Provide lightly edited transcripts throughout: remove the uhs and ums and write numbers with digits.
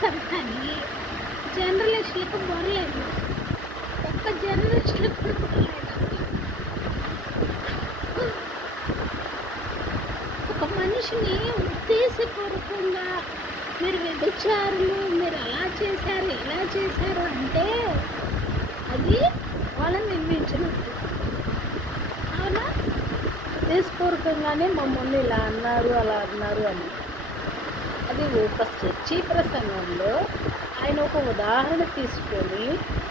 చేస్తారు కానీ జర్నలిస్టులకు బొరలేదు. ఒక్క జర్నలిస్టులకు బొరలేదు. ఒక మనిషిని ఉద్దేశపూర్వకంగా మీరు వ్యభిచారులు, మీరు అలా చేశారు ఇలా చేశారు అంటే అది వాళ్ళని నిర్మించినట్టు. అవునా? ఉద్దేశపూర్వకంగానే మమ్మల్ని ఇలా అన్నారు అలా అన్నారు అని. అది ఒక చర్చీ ప్రసంగంలో ఆయన ఒక ఉదాహరణ తీసుకొని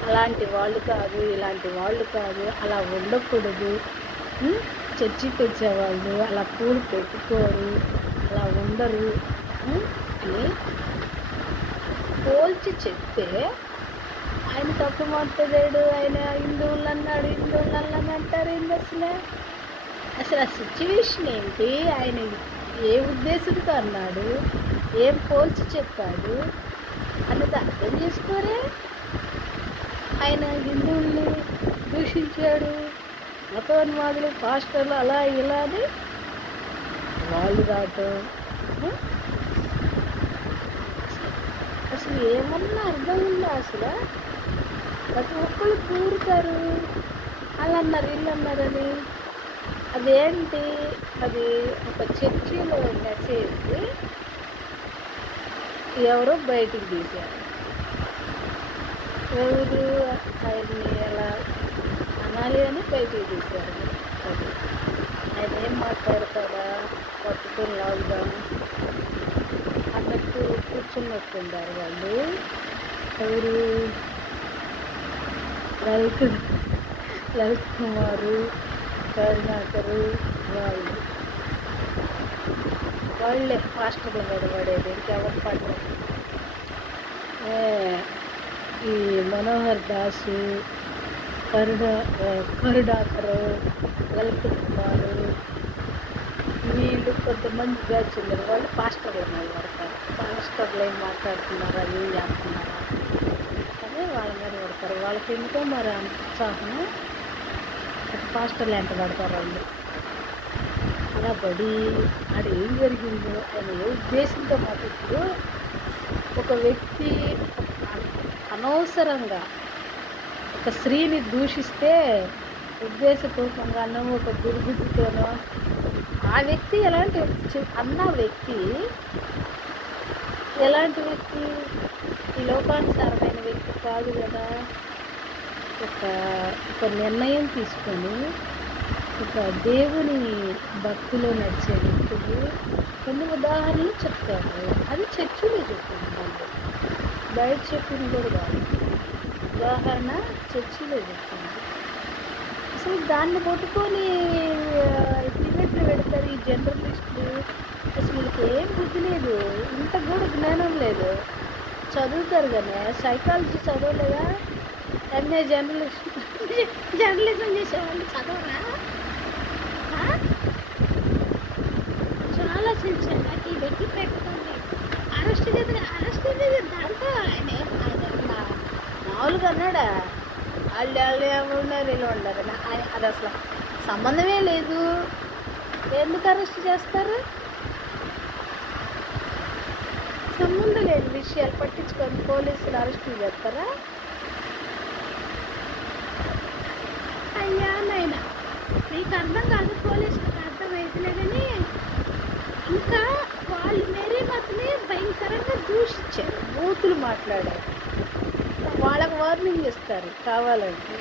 అలాంటి వాళ్ళు కాదు ఇలాంటి వాళ్ళు కాదు అలా ఉండకూడదు, చర్చికి వచ్చేవాళ్ళు అలా పూలు పెట్టుకోరు అలా ఉండరు అని పోల్చి చెప్తే ఆయన తప్పు మాట్లాడాడు. ఆయన హిందువులు అన్నాడు, హిందువులు అంటారు ఏంటి అసలు ఆ సిచ్యువేషన్ ఏంటి, ఆయన ఏ ఉద్దేశంతో అన్నాడు, ఏం పోల్చి చెప్పాడు అన్నది అర్థం చేసుకోరే. ఆయన హిందువుల్ని దూషించాడు, మతోన్మాదులు పాస్టర్లు అలా ఇలా అని వాళ్ళు రావటం అసలు ఏమన్నా అర్థం ఉందా? అసలు ప్రతి ఒక్కళ్ళు కూరుతారు వాళ్ళు అన్నారు వీళ్ళు అన్నారని. అదేంటి, అది ఒక చర్చిలో మెసేజ్ ఎవరో బయటికి తీశారు. ఎవరు ఆయన్ని ఎలా అనాలి అని బయటికి తీశారు. అది ఆయన ఏం మాట్లాడతాడా పట్టుకొని లాగుదాం అన్నట్టు కూర్చున్నట్టున్నారు వాళ్ళు. ఎవరు లలిత్ కుమారు, కరుణాకరు వాళ్ళే పాస్టర్లు మీద పడేది, ఇంకెవరు పడరు. ఈ మనోహర్ దాసు, కరుణాకరు, లలిత్ కుమారు వీళ్ళు కొంతమంది బ్యాచులు వాళ్ళు పాస్టర్ల మీద పడతారు. పాస్టర్లు ఏం మాట్లాడుతున్నారు అది ఏం చేస్తున్నారు అని వాళ్ళ మీద పడతారు. వాళ్ళకి ఎందుకో మరి అంత ఉత్సాహం, పాస్టర్లు ఎంత పడతారు వాళ్ళు. అలా పడి ఆడ ఏం జరిగిందో ఆయన ఏ ఉద్దేశంతో మాట్లాడుతూ ఒక వ్యక్తి అనవసరంగా ఒక స్త్రీని దూషిస్తే ఉద్దేశపూర్వకంగానో ఒక దుర్బుద్ధితోనో ఆ వ్యక్తి ఎలాంటి అన్న వ్యక్తి ఎలాంటి వ్యక్తి, ఈ లోకానుసారమైన వ్యక్తి కాదు కదా. ఒక నిర్ణయం తీసుకొని ఒక దేవుని భక్తిలో నడిచే వ్యక్తులు కొన్ని ఉదాహరణలు చెప్తారు. అది చర్చిలో చెప్పింది, వాళ్ళు బయట చెప్పింది కూడా కాదు. ఉదాహరణ చర్చిలో చెప్పింది. అసలు దాన్ని పట్టుకొని టికెట్లు పెడతారు ఈ జర్నలిస్టులు. అసలు వీళ్ళకి ఏం బుద్ధి లేదు, ఇంత కూడా జ్ఞానం లేదు. చదువుతారు కానీ సైకాలజీ చదవలేదా, ఎంఏ జర్నలిజం చేసేవాళ్ళు చదవరా? చాలా చేశారు. నాకు ఈ వ్యక్తి పెట్టుకోండి అరెస్ట్ చేసి దాంట్లో ఆయన మామూలుగా అన్నాడా, వాళ్ళు ఏమన్నారు వీళ్ళు ఉండరు, అది అసలు సంబంధమే లేదు. ఎందుకు అరెస్ట్ చేస్తారు? సంబంధం లేని విషయాలు పట్టించుకొని పోలీసులు అరెస్టులు చేస్తారా? అయ్యా నాయనా, నీకు అర్థం కాదు, పోలీసులకు అర్థమవుతులే కానీ ఇంకా వాళ్ళు మేరీ మాత్రమే భయంకరంగా దూషించారు, బూతులు మాట్లాడారు. వాళ్ళకు వార్నింగ్ ఇస్తారు కావాలంటే.